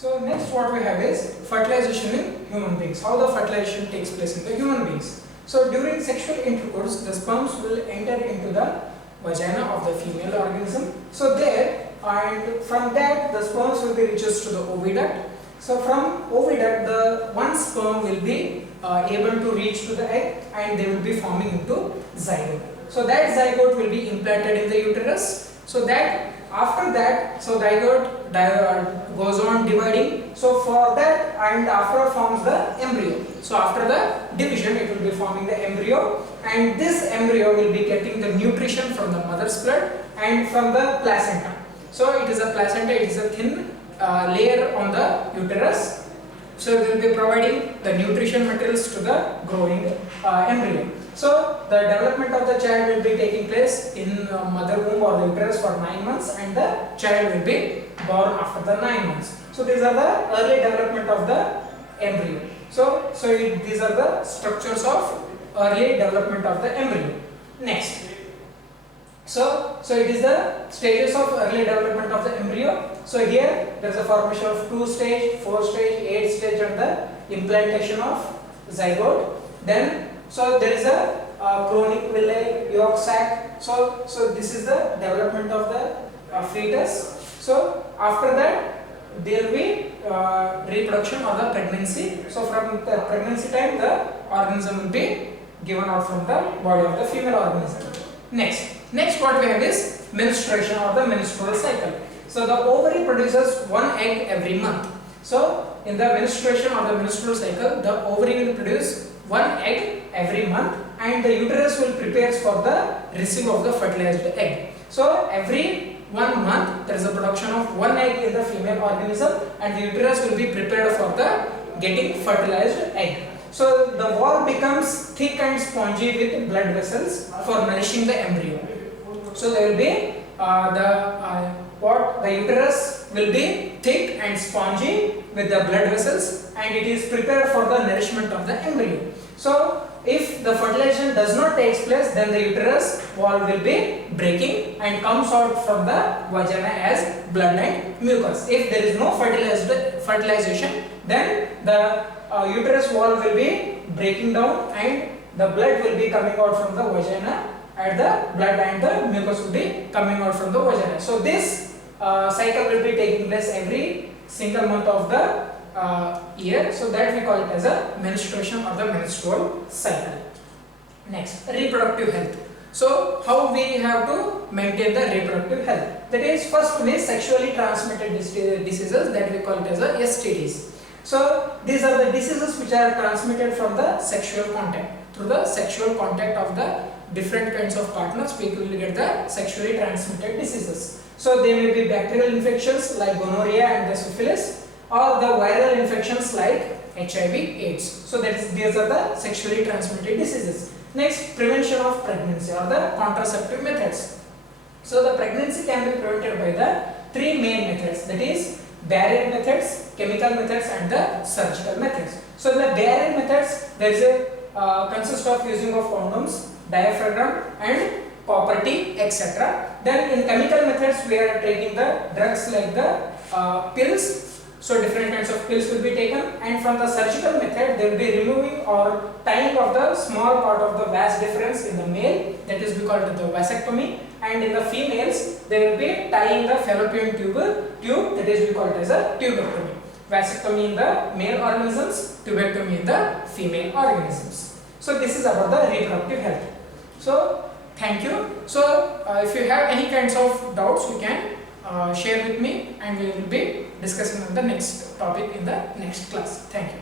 So next what we have is fertilization in human beings. How the fertilization takes place in the human beings. So during sexual intercourse, the sperms will enter into the vagina of the female organism. So there, and from that the sperms will be reaches to the oviduct. So from oviduct, the one sperm will be able to reach to the egg, and they will be forming into zygote. So that zygote will be implanted in the uterus. So that after that, so zygote goes on dividing. So for that, and after forms the embryo. So after the division, it will be forming the embryo, and this embryo will be getting the nutrition from the mother's blood and from the placenta. So it is a placenta, it is a thin layer on the uterus. So it will be providing the nutrition materials to the growing embryo. So the development of the child will be taking place in mother womb or the uterus for 9 months, and the child will be born after the 9 months. So these are the early development of the embryo. These are the structures of early development of the embryo. Next. So it is the stages of early development of the embryo. So here there is a formation of 2 stage, 4 stage, 8 stage, and the implantation of zygote. Then so there is a chronic villi, yolk sac. So this is the development of the fetus. So after that there will be reproduction or the pregnancy. So from the pregnancy time, the organism will be given out from the body of the female organism. Next what we have is menstruation or the menstrual cycle. So the ovary produces 1 egg every month. So in the menstruation or the menstrual cycle, the ovary will produce 1 egg every month, and the uterus will prepare for the receive of the fertilized egg. So every 1 month there is a production of 1 egg in the female organism, and the uterus will be prepared for the getting fertilized egg. So the wall becomes thick and spongy with blood vessels for nourishing the embryo. So there will be the uterus will be thick and spongy with the blood vessels, and it is prepared for the nourishment of the embryo. So if the fertilization does not take place, then the uterus wall will be breaking and comes out from the vagina as blood and mucus. If there is no fertilization, then the uterus wall will be breaking down, and the blood will be coming out from the vagina, and the blood and the mucus will be coming out from the vagina. So this cycle will be taking place every single month of the year. So that we call it as a menstruation or the menstrual cycle. Next, reproductive health. So how we have to maintain the reproductive health? That is, first one is sexually transmitted diseases, that we call it as a STDs. So these are the diseases which are transmitted from the sexual contact. Through the sexual contact of the different kinds of partners, people will get the sexually transmitted diseases. So they may be bacterial infections like gonorrhea and the syphilis, or the viral infections like HIV/AIDS. So these are the sexually transmitted diseases. Next, prevention of pregnancy or the contraceptive methods. So the pregnancy can be prevented by the 3 main methods, that is barrier methods, chemical methods, and the surgical methods. So the barrier methods, there is a consist of using of condoms, diaphragm, and copper T, etc. Then in chemical methods, we are taking the drugs like the pills. So different kinds of pills will be taken, and from the surgical method, they will be removing or tying of the small part of the vas deferens in the male, that is called the vasectomy, and in the females, they will be tying the fallopian tube, that is called as a tubectomy. Vasectomy in the male organisms, tubectomy in the female organisms. So this is about the reproductive health. So thank you. So if you have any kinds of doubts, you can share with me, and we will be discussing on the next topic in the next class. Thank you.